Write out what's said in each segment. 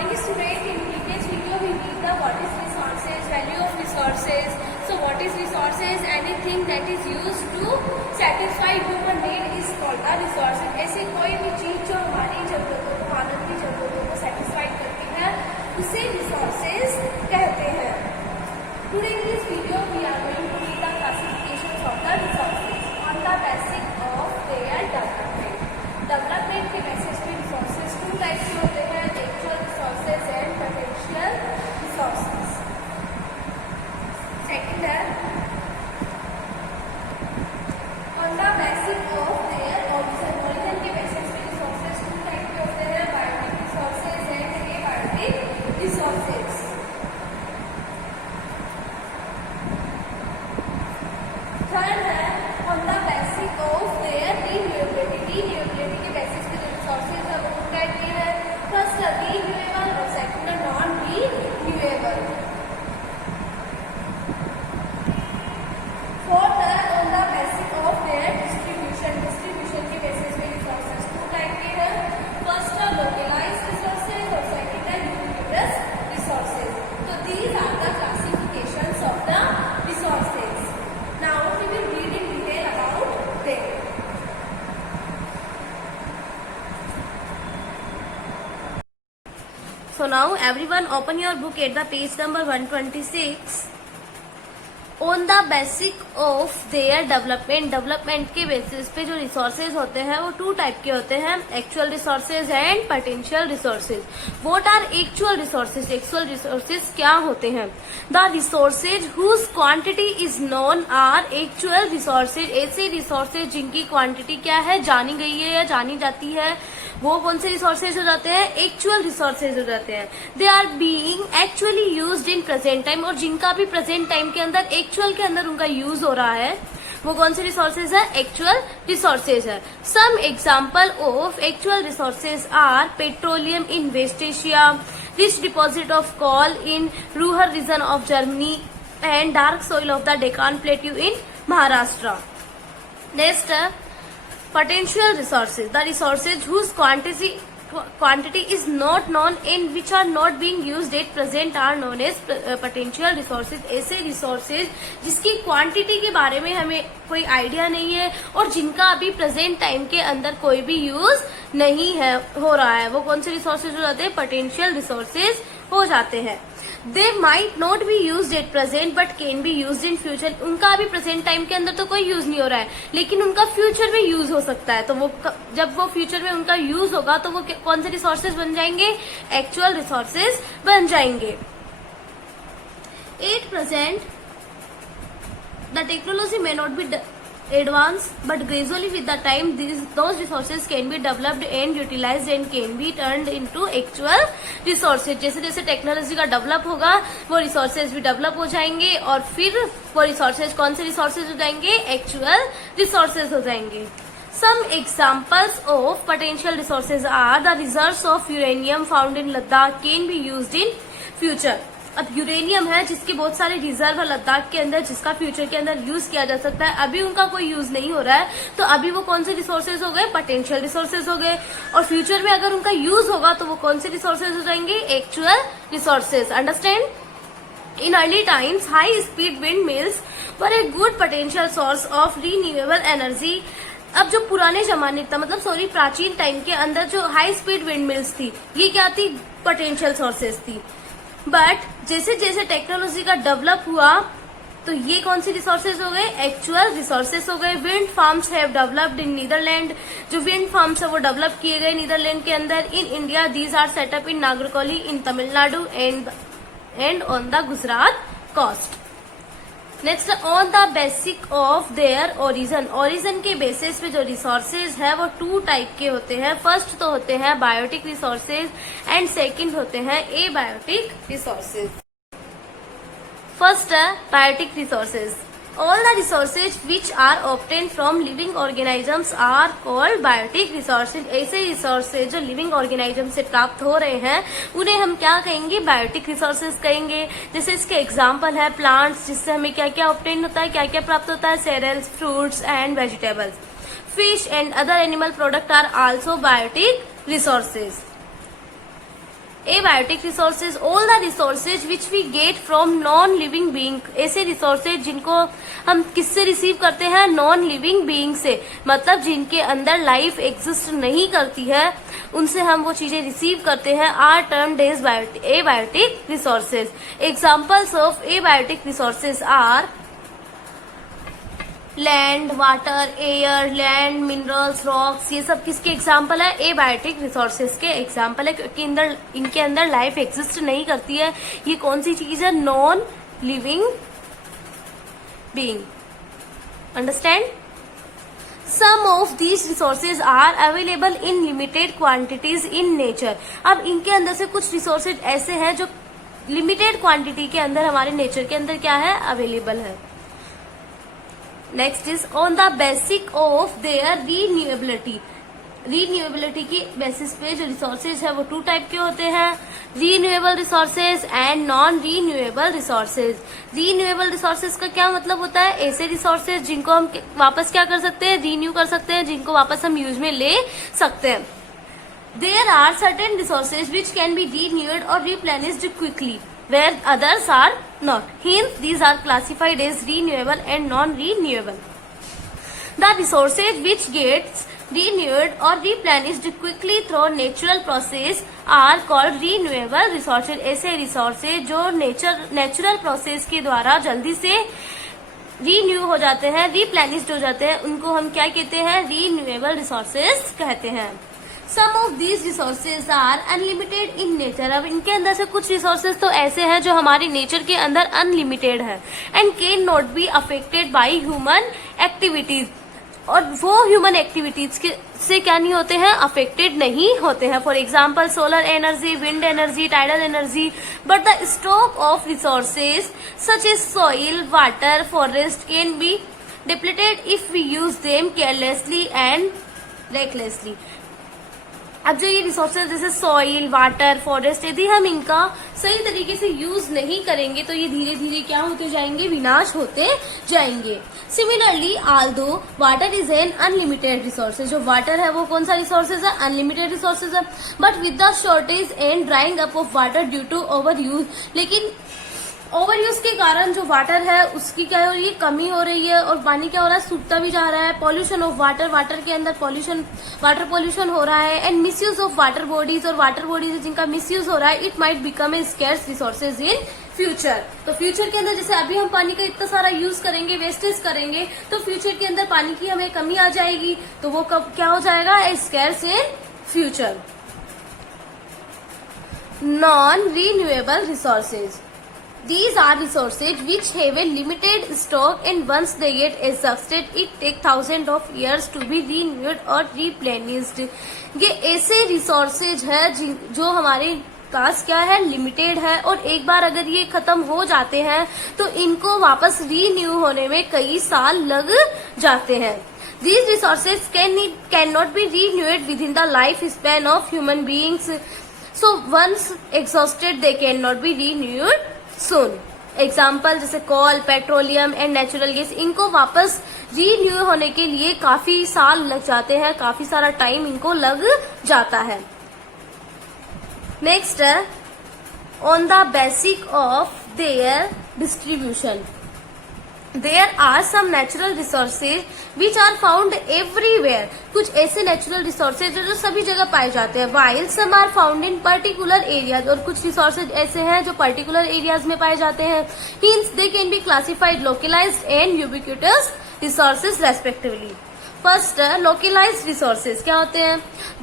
morning student. In previous video we read the what is resources, value of resources. So what is resources? Anything that is used to satisfy human need is called the resources. ऐसे कोई भी चीज जो हमारी जरूरतों को, मानव की जरूरतों को सेटिस्फाई करती है उसे resources कहते हैं. Today in this video we are going to read the classifications of the resources on the basic of their development. Development के basis पे resources two types के होते हैं, actual resources and potential resources. Second है on the basic of their origin. Origin के basis पे resources two type के होते हैं, biotic resources and abiotic resources. Third है on the basic of their renewability. Renewability के basis पे जो resources है वो टाइप के है. फर्स्ट है renewable और सेकंड है नॉन renewable. फोर्थ है on the basic of their distribution. Distribution के basis पे resources टू टाइप के है. फर्स्ट है localized resources और सेकंड है ubiquitous resources. तो these are the classifications of the resources. Now we will read in detail about them. So now everyone open your book at the page number 126. On the basic of their development. Development के basis पे जो resources होते हैं वो two type के होते हैं, actual resources and potential resources. What are actual resources? Actual resources क्या होते हैं? The resources whose quantity is known are actual resources. ऐसे resources जिनकी quantity क्या है, जानी गई है या जानी जाती है, वो कौन से रिसोर्सेज हो जाते हैं? एक्चुअल रिसोर्सेज हो जाते हैं. They are being actually used in present time. और जिनका भी प्रेजेंट टाइम के अंदर एक्चुअल के अंदर उनका यूज हो रहा है वो कौन से रिसोर्सेज है? एक्चुअल रिसोर्सेज है. Some example of actual resources are petroleum in West Asia, rich deposit of coal in rural region of Germany and dark soil of the Deccan plateau in Maharashtra. Next potential resources. The resources whose quantity is not known and which are not being used at present are known as potential resources. ऐसे resources जिसकी quantity के बारे में हमें कोई idea नहीं है और जिनका अभी प्रेजेंट टाइम के अंदर कोई भी यूज नहीं है हो रहा है, वो कौन से रिसोर्सेज हो जाते हैं? पोटेंशियल रिसोर्सेज हो जाते हैं. They might not be used at present but can be used in future. उनका अभी प्रेजेंट टाइम के अंदर तो कोई यूज नहीं हो रहा है लेकिन उनका फ्यूचर में यूज हो सकता है. तो वो जब वो फ्यूचर में उनका यूज होगा तो वो कौन से रिसोर्सेज बन जाएंगे? एक्चुअल रिसोर्सेज बन जाएंगे. At present the technology may not be advanced but gradually with the time those resources can be developed and utilized and can be turned into actual resources. जैसे जैसे टेक्नोलॉजी का develop होगा वो resources भी develop हो जाएंगे और फिर वो रिसोर्सेज कौन से रिसोर्सेज हो जाएंगे? एक्चुअल रिसोर्सेज हो जाएंगे. Some examples of potential resources are the reserves of uranium found in Ladakh can be used in future. अब यूरेनियम है जिसके बहुत सारे रिजर्व है लद्दाख के अंदर जिसका फ्यूचर के अंदर यूज किया जा सकता है. अभी उनका कोई यूज नहीं हो रहा है तो अभी वो कौन से रिसोर्सेज हो गए? पोटेंशियल रिसोर्सेज हो गए. और फ्यूचर में अगर उनका यूज होगा तो वो कौन से रिसोर्सेज हो जाएंगे? Actual resources. Understand? In early times, high-speed windmills were a good potential source of renewable energy. अब जो पुराने जमाने था प्राचीन टाइम के अंदर जो हाई स्पीड विंडमिल्स थी ये क्या थी? पोटेंशियल सोर्सेज थी. बट जैसे जैसे टेक्नोलॉजी का डेवलप हुआ तो ये कौन सी रिसोर्सेज हो गए? एक्चुअल रिसोर्सेज हो गए. Wind farms have developed in Netherland. जो विंड फार्म्स है वो डेवलप किए गए नीदरलैंड के अंदर. In India these are setup in Nagercoil in Tamil Nadu and on the Gujarat coast. Next on the basic of their origin. Origin के बेसिस पे जो रिसोर्सेज है वो टू टाइप के होते हैं. फर्स्ट तो होते हैं बायोटिक रिसोर्सेज एंड सेकंड होते हैं एबायोटिक रिसोर्सेज. फर्स्ट है biotic resources. All the resources which are obtained from living organisms are called biotic resources. ऐसे resources जो living organism से प्राप्त हो रहे हैं उन्हें हम क्या कहेंगे? biotic resources कहेंगे. जैसे इसके एग्जाम्पल है प्लांट्स जिससे हमें क्या क्या obtain होता है, क्या क्या प्राप्त होता है? cereals, fruits and vegetables. Fish and other animal products are also biotic resources. Abiotic resources, all the resources which we get from non living being, ऐसे रिसोर्सेज जिनको हम किससे रिसीव करते हैं, नॉन लिविंग बीइंग से, मतलब जिनके अंदर लाइफ एग्जिस्ट नहीं करती है, उनसे हम वो चीजें रिसीव करते हैं, are termed as abiotic resources. Examples of abiotic resources are land, water, air, land, minerals, rocks, ये सब किसके एग्जाम्पल है, एबायोटिक रिसोर्सेज के एग्जाम्पल है, क्योंकि इनके अंदर लाइफ एग्जिस्ट नहीं करती है। ये कौन सी चीज है, non living being. Understand? Some of these resources are available in limited quantities in nature. अब इनके अंदर से कुछ रिसोर्सेज ऐसे हैं जो लिमिटेड क्वांटिटी के अंदर हमारे नेचर के अंदर क्या है, अवेलेबल है। Next is on the basic of their renewability. Renewability की बेसिस पे जो रिसोर्सेज है वो टू टाइप के होते हैं, renewable resources and non renewable resources. Renewable resources का क्या मतलब होता है, ऐसे रिसोर्सेज जिनको हम वापस क्या कर सकते हैं, रीन्यू कर सकते हैं, जिनको वापस हम यूज में ले सकते हैं। There are certain resources which can be renewed or replenished quickly, where others are not. Hence, these are classified as renewable and non-renewable. The resources which gets renewed or replenished quickly through natural process are called renewable resources. ऐसे resources जो natural process के द्वारा जल्दी से renew हो जाते हैं, replenished हो जाते हैं, उनको हम क्या कहते हैं, रीन्यूएबल रिसोर्सेज कहते हैं। Some of these resources are unlimited in nature. अब इनके अंदर से कुछ रिसोर्सेज तो ऐसे हैं जो हमारे नेचर के अंदर अनलिमिटेड है and can not be affected by human activities, और वो ह्यूमन एक्टिविटीज से क्या नहीं होते हैं, अफेक्टेड नहीं होते हैं। For example solar energy, wind energy, tidal energy, but the stock of resources such as soil, water, forest can be depleted if we use them carelessly and recklessly. अब जो ये रिसोर्सेज जैसे सॉइल, वाटर, फॉरेस्ट, यदि हम इनका सही तरीके से यूज नहीं करेंगे तो ये धीरे धीरे क्या होते जाएंगे, विनाश होते जाएंगे। Similarly although water is an unlimited resources, जो वाटर है वो कौन सा रिसोर्सेज है, अनलिमिटेड रिसोर्सेज है, but with the shortage and drying up of water due to over use, लेकिन ओवर यूज के कारण जो वाटर है उसकी क्या हो रही है, कमी हो रही है, और पानी क्या हो रहा है, सूखता भी जा रहा है। पॉल्यूशन ऑफ वाटर, वाटर के अंदर पॉल्यूशन, वाटर पॉल्यूशन हो रहा है, and misuse of water bodies, और वाटर बॉडीज जिनका मिसयूज हो रहा है, it might become a scarce resources in future. तो फ्यूचर के अंदर जैसे अभी हम पानी का इतना सारा यूज करेंगे, वेस्टेज करेंगे, तो फ्यूचर के अंदर पानी की हमें कमी आ जाएगी, तो वो कब क्या हो जाएगा, a scarce in future. Non renewable resources, these are resources which have a limited stock and once they get exhausted it take thousands of years to be renewed or replenished। ये ऐसे resources है जो हमारे पास क्या है, limited है, और एक बार अगर ये खत्म हो जाते हैं तो इनको वापस रीन्यू होने में कई साल लग जाते हैं। These resources cannot be renewed within the lifespan of human beings, so once exhausted they cannot be renewed soon। Example जैसे कोल, पेट्रोलियम एंड नेचुरल गैस, इनको वापस रीन्यू होने के लिए काफी साल लग जाते हैं, काफी सारा टाइम इनको लग जाता है। नेक्स्ट है on the basic of there distribution. There are some natural resources which are found everywhere। कुछ ऐसे नेचुरल रिसोर्सेज जो सभी जगह पाए जाते हैं, while some are found in particular areas, और कुछ रिसोर्सेज ऐसे हैं जो पर्टिकुलर एरियाज में पाए जाते हैं। Hence they can be classified localized and ubiquitous resources respectively। First localized resources क्या होते हैं,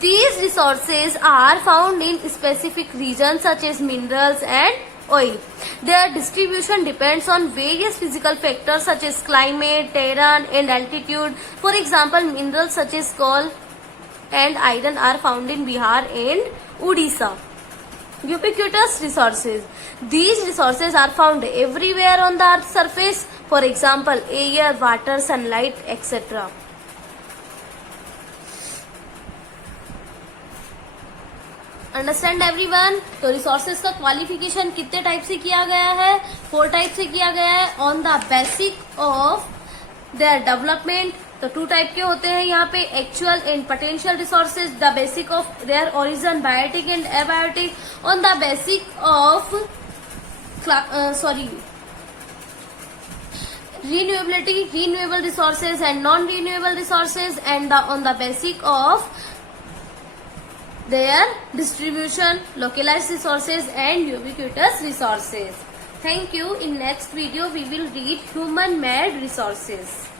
these resources are found in specific regions such as minerals and oil। Their distribution depends on various physical factors such as climate, terrain and altitude। For example, minerals such as coal and iron are found in Bihar and Odisha। Ubiquitous resources, these resources are found everywhere on the earth's surface। For example, air, water, sunlight, etc। Understand everyone. तो resources का qualification कितने type से किया गया है, 4 type से किया गया है। On the basic of their development, तो 2 टाइप के होते हैं यहाँ पे, actual and potential resources, the basic of their origin, biotic and abiotic, on the basic of renewability, renewable resources and non-renewable resources, and on the basic of their distribution, localized resources and ubiquitous resources. Thank you. In next video we will read human made resources.